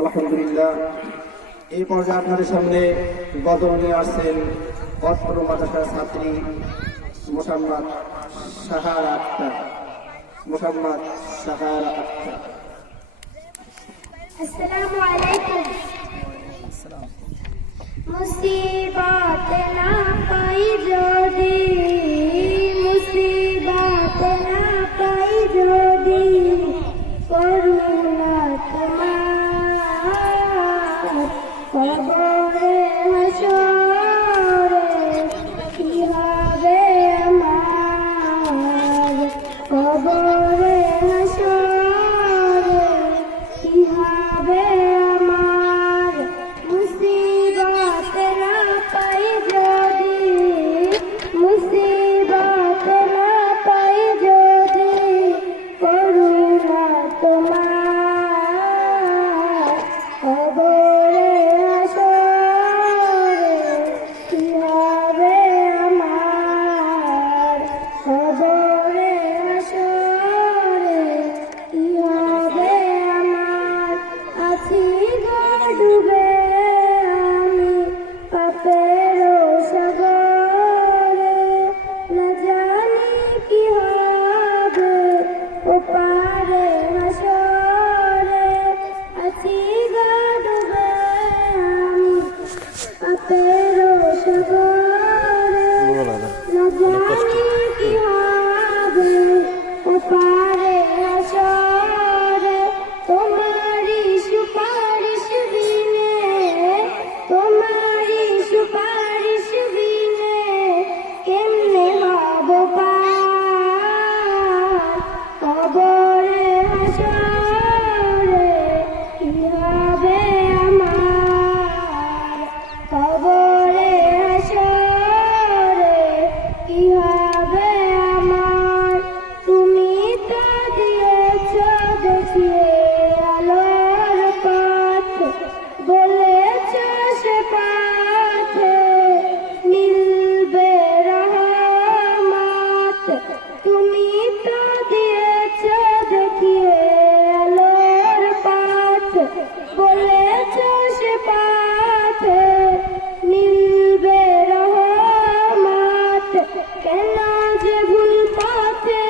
আলহামদুলিল্লাহ এই পর্যায়ে আপনাদের সামনে গজল নিয়ে আসছেন অত্র মাদ্রাসার ছাত্রী মোসাম্মদ সাহারা আক্তার। अस्सलामु अलैकुम। मुसीबत ना पाई जोदी, मुसीबत ना पाई जोदी, करुणा तुम्हार कबरे हाशरे की হবে আমার, কবরে হাশরে কি হবে আমার। মুসিবত না পাই যদি, মুসিবত না পাই যদি, করুণা তোমার কবরে হাশরে কি হবে আমার, কবরে হাশরে কি হবে আমার। আছি গো ডুবে আমি পাপের সাগরে, না জানি কি হবে ওপারে হাশরে। আছি গো ডুবে আমি পাপের সাগরে, না জানি কি হবে ওপারে হাশরে। তোমারি সুপারিশ বিনে, তোমারি সুপারিশ বিনে কেমনে হব পার, কবরে হাশরে কি হবে আমার, কবরে হাশরে কি হবে আমার। তুমি তো দিয়েছ দেখিয়ে আলোর পথ, বলেছ সে পথে মিলবে রহমত। তুমি তো দিয়েছ দেখিয়ে আলোর পথ, বলেছ সে পথে মিলবে রহমত। কেন যে ভুল পথে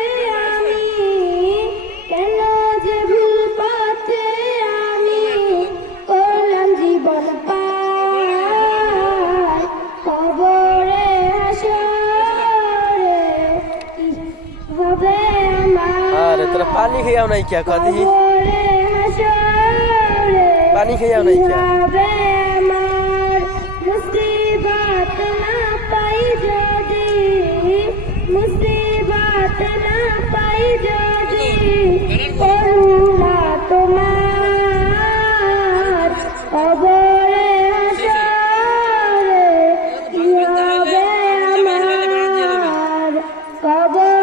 আমি, কেন যে ভুল পথে আমি করলাম জীবন পার, কবরে হাশরে কি হবে আমার। अरे तेरा पानी खियाओ नहीं क्या कहती ही? কবরে হাশরে पानी खियाओ नहीं क्या? হবে আমার। মুসিবত না পাই যদি, মুসিবত না পাই যদি, করুণা তোমার কবরে হাশরে কি হবে আমার, কবরে